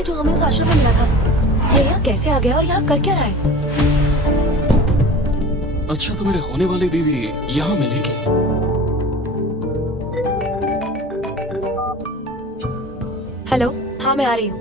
है जो हमें उस आश्रम में मिला था। ये यहाँ कैसे आ गया और यहाँ कर क्या रहा है? अच्छा, तो मेरे होने वाली बीवी यहाँ मिलेगी। हेलो, हाँ मैं आ रही हूँ।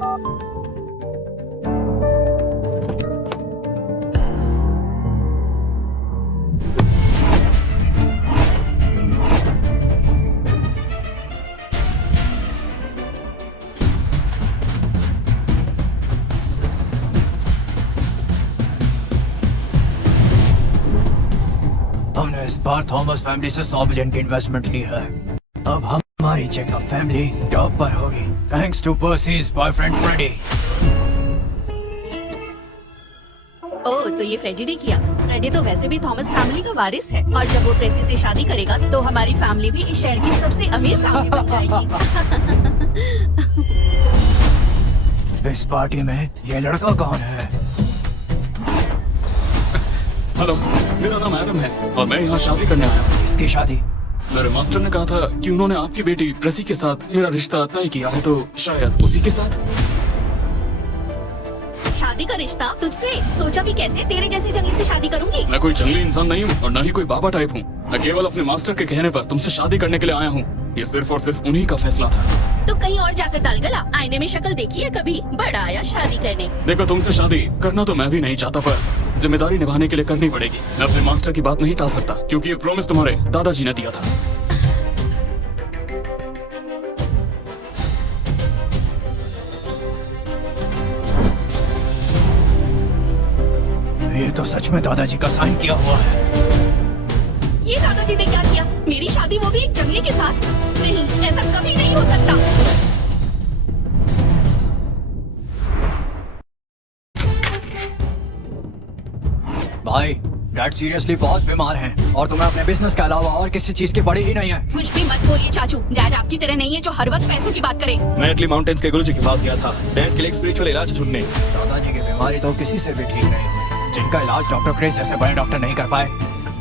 हमने इस बार थॉमस फैमिली से 100 बिलियन की इन्वेस्टमेंट ली है। अब हमारी चेकअप फैमिली टॉप पर होगी, थैंक्स टू पर्सीज बॉयफ्रेंड फ्रेडी। ओह, तो ये फ्रेडी ने किया। फ्रेडी तो वैसे भी थॉमस फैमिली का वारिस है, और जब वो प्रेसी से शादी करेगा तो हमारी फैमिली भी इस शहर की सबसे अमीर फैमिली बन जाएगी। इस पार्टी में ये लड़का कौन है? हेलो, मेरा नाम एडम है और मैं यहाँ शादी करने आया हूँ। इसकी शादी? मेरे मास्टर ने कहा था कि उन्होंने आपकी बेटी प्रेसी के साथ मेरा रिश्ता तय किया है, तो शायद उसी के साथ। शादी का रिश्ता तुझसे? सोचा भी कैसे तेरे जैसे जंगली से शादी करूंगी। मैं कोई जंगली इंसान नहीं हूँ और न ही कोई बाबा टाइप हूँ। मैं केवल अपने मास्टर के कहने पर तुमसे शादी करने के लिए आया हूँ। ये सिर्फ और सिर्फ उन्हीं का फैसला था। तो कहीं और जाकर डाल गला। आईने में शक्ल देखी है कभी? बड़ा आया शादी करने। देखो, तुमसे शादी करना तो मैं भी नहीं चाहता, पर जिम्मेदारी निभाने के लिए करनी पड़ेगी। मैं अपने मास्टर की बात नहीं टाल सकता, क्योंकि ये प्रॉमिस तुम्हारे दादाजी ने दिया था। ये तो सच में दादाजी का साइन किया हुआ है। ये दादाजी ने क्या किया? मेरी शादी वो भी एक जंगली के साथ? नहीं, ऐसा कभी नहीं हो सकता। भाई, डैड सीरियसली बहुत बीमार हैं और तुम्हें अपने बिजनेस के अलावा और किसी चीज की पड़ी ही नहीं है। कुछ भी मत बोलिए चाचू। डैड आपकी तरह नहीं है जो हर वक्त पैसों की बात करे। मैं इटली माउंटेन्स के गुरुजी के पास गया था डैड के लिए स्पिरिचुअल इलाज ढूंढने। दादाजी की बीमारी तो किसी से भी ठीक नहीं हुई। जिनका इलाज डॉक्टर क्रेस जैसे बड़े डॉक्टर नहीं कर पाए,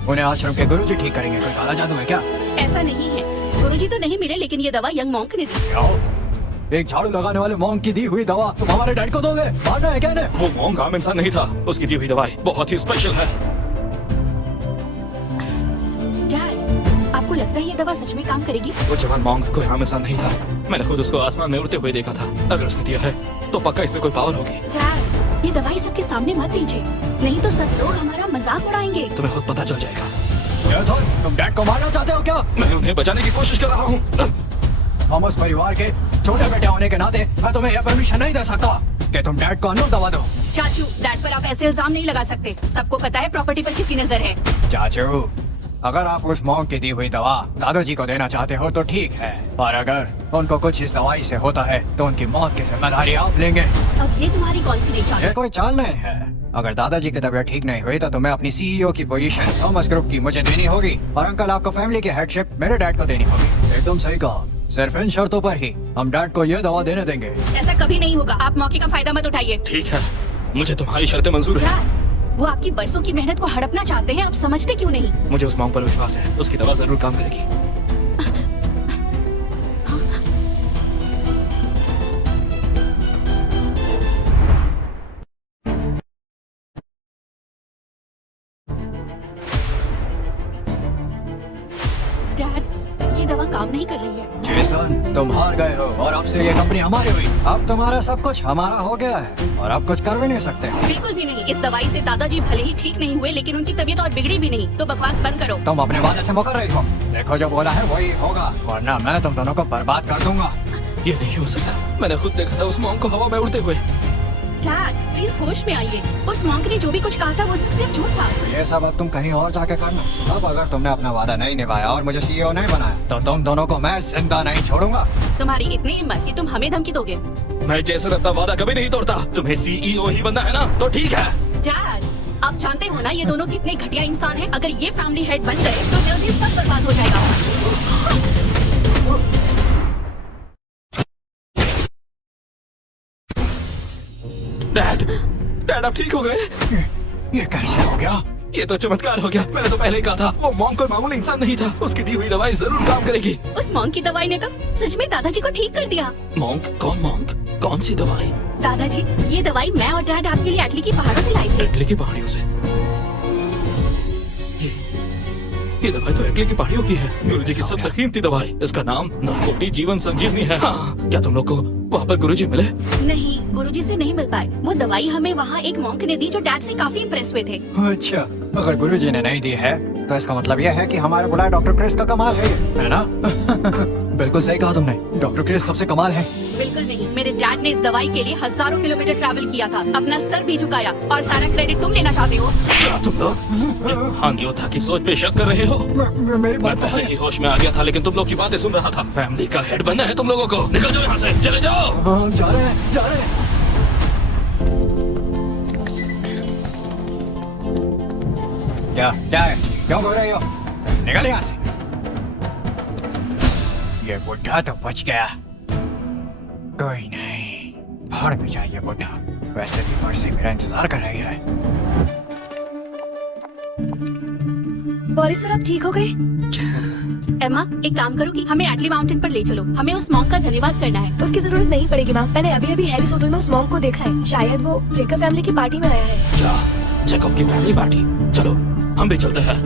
उन्हें आश्रम के गुरुजी ठीक करेंगे। कोई काला जादू है क्या? ऐसा नहीं है, गुरुजी तो नहीं मिले, लेकिन ये दवा यंग मॉन्क ने दी। आओ, एक झाड़ू लगाने वाले मॉन्क की दी हुई दवा तुम हमारे डैड को दोगे? मारना है क्या इन्हें? वो मॉन्क आम इंसान नहीं था, उसकी दी हुई दवाई बहुत ही स्पेशल है। डैड, आपको लगता है ये दवा सच में काम करेगी? वो जवान मॉन्क कोई आम इंसान नहीं था। मैंने खुद उसको आसमान में उड़ते हुए देखा था। अगर उसने दिया है तो पक्का इसमें कोई पावर होगी। डैड, ये दवाई सबके सामने मत दीजिए, नहीं तो सब लोग हमारा मजाक उड़ाएंगे। तुम्हें खुद पता चल जाएगा। तुम डैड को मारना चाहते हो क्या? मैं उन्हें बचाने की कोशिश कर रहा हूँ। थॉमस परिवार के छोटे बेटे होने के नाते मैं तुम्हें यह परमिशन नहीं दे सकता कि तुम डैड को अनूप दवा दो। चाचू, डैड पर आप ऐसे इल्जाम नहीं लगा सकते। सबको पता है प्रॉपर्टी पर किसकी नजर है। चाचू, अगर आप उस मॉन्क की दी हुई दवा दादाजी को देना चाहते हो तो ठीक है, और अगर उनको कुछ इस दवाई से होता है तो उनकी मौत की जिम्मेदारी आप लेंगे। अब ये तुम्हारी कौन सी चाचू? ये कोई चाल नहीं है। अगर दादाजी की तबीयत ठीक नहीं हुई तो तुम्हें अपनी सीईओ की पोजीशन थॉमस ग्रुप की मुझे देनी होगी, और अंकल आपको फैमिली की हेडशिप मेरे डैड को देनी होगी। एकदम सही कहा। सिर्फ इन शर्तों पर ही हम डैड को ये दवा देने देंगे। ऐसा कभी नहीं होगा। आप मौके का फायदा मत उठाइए। ठीक है, मुझे तुम्हारी शर्तें मंजूर है। डैड, वो आपकी बरसों की मेहनत को हड़पना चाहते हैं, आप समझते क्यों नहीं? मुझे उस मॉन्क पर विश्वास है, उसकी दवा जरूर काम करेगी। डैड, ये दवा काम नहीं कर रही है। जेसन, तुम हार गए हो और अब से ये कंपनी हमारी हुई। अब तुम्हारा सब कुछ हमारा हो गया है और अब कुछ कर भी नहीं सकते। बिल्कुल भी नहीं। इस दवाई से दादाजी भले ही ठीक नहीं हुए, लेकिन उनकी तबीयत और बिगड़ी भी नहीं। तो बकवास बंद करो। तुम अपने वादे से मुकर रही हो। देखो, जो बोला है वही होगा, वरना मैं तुम दोनों को बर्बाद कर दूंगा। ये नहीं हो सकता। मैंने खुद देखा था उस मॉन्क को हवा में उड़ते हुए। डैड, प्लीज होश में आइए। उस मॉन्क ने जो भी कुछ कहा था वो सब सिर्फ झूठ था। ये सब अब तुम कहीं और जाके करना। अब अगर तुमने अपना वादा नहीं निभाया और मुझे सीईओ नहीं बनाया तो तुम दोनों को मैं जिंदा नहीं छोड़ूंगा। तुम्हारी इतनी हिम्मत कि तुम हमें धमकी दोगे? मैं जैसे अपना वादा कभी नहीं तोड़ता। तुम्हें सीईओ ही बनना है ना, तो ठीक है। डैड, आप जानते हो ना ये दोनों कितने घटिया इंसान हैं। अगर ये फैमिली हेड बन गए तो जल्दी सब बर्बाद हो जाएगा। डैड, डैड आप ठीक हो गए? ये कैसे हो गया? ये तो चमत्कार हो गया। मैंने तो पहले ही कहा था वो मॉन्क कोई मामूली इंसान नहीं था। उसकी दी हुई दवाई जरूर काम करेगी। उस मॉन्क की दवाई ने तो सच में दादाजी को ठीक कर दिया। मॉन्क? कौन मॉन्क? कौन सी दवाई? दादाजी, ये दवाई मैं और डैड आपके लिए एटली की पहाड़ों से लाई थे। एटली की पहाड़ियों से। ये दवाई तो एटली की पहाड़ियों की है। गुरुजी की सबसे कीमती दवाई। इसका नाम नवकोटि जीवन संजीवनी है। हाँ, क्या तुम लोग को वहाँ पर गुरुजी मिले? नहीं, गुरुजी से नहीं मिल पाए। वो दवाई हमें वहाँ एक मॉन्क ने दी जो डैड से काफी इम्प्रेस हुए थे। अच्छा, अगर गुरुजी ने नहीं दी है तो इसका मतलब यह है कि हमारे बुलाए डॉक्टर क्रिस का कमाल है ना? बिल्कुल सही कहा तुमने, डॉक्टर क्रिस सबसे कमाल है। बिल्कुल नहीं, मेरे डैड ने इस दवाई के लिए हजारों किलोमीटर ट्रैवल किया था, अपना सर भी झुकाया, और सारा क्रेडिट तुम लेना चाहते हो? क्या तुम लोग हाँ योद्धा की सोच पे शक कर रहे हो? मेरी मैं बात पहले ही होश में आ गया था, लेकिन तुम लोग की बातें सुन रहा था। फैमिली का हेड बनना है तुम लोगों को। निकल जाओ यहाँ से, चले जाओ। हाँ, जा रहे हैं, जा रहे हैं। क्या है? क्यों बोल रहे हो? निकल यहाँ से। ये बुढ़ा तो बच गया। कोई नहीं, भाड़ में जाए ये बुढ़ा। वैसे भी पर्सी मेरा इंतजार कर रही है। बोरिस सर, आप ठीक हो गए? एमा, एक काम करो कि हमें एटली माउंटेन पर ले चलो। हमें उस मॉन्क का धन्यवाद करना है। उसकी जरूरत नहीं पड़ेगी माँ। मैंने अभी अभी हैरिस होटल में उस मॉन्क को देखा है। शायद वो जेकब फैमिली की पार्टी में आया है। क्या जैकब की फैमिली पार्टी? चलो हम भी चलते हैं।